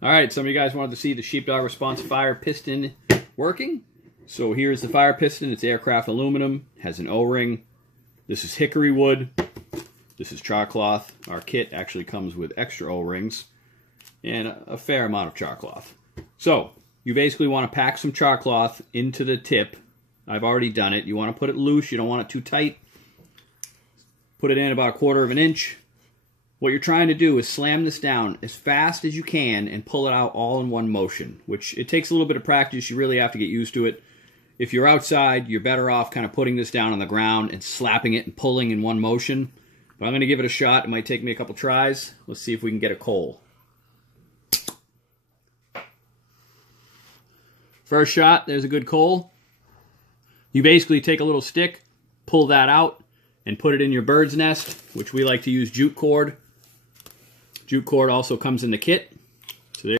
All right, some of you guys wanted to see the Sheepdog Response fire piston working. So here's the fire piston. It's aircraft aluminum, has an O-ring. This is hickory wood. This is char cloth. Our kit actually comes with extra O-rings and a fair amount of char cloth. So you basically want to pack some char cloth into the tip. I've already done it. You want to put it loose. You don't want it too tight. Put it in about 1/4 of an inch. What you're trying to do is slam this down as fast as you can and pull it out all in one motion, which it takes a little bit of practice. You really have to get used to it. If you're outside, you're better off kind of putting this down on the ground and slapping it and pulling in one motion. But I'm going to give it a shot. It might take me a couple tries. Let's see if we can get a coal. First shot, there's a good coal. You basically take a little stick, pull that out, and put it in your bird's nest, which we like to use jute cord. Jute cord also comes in the kit.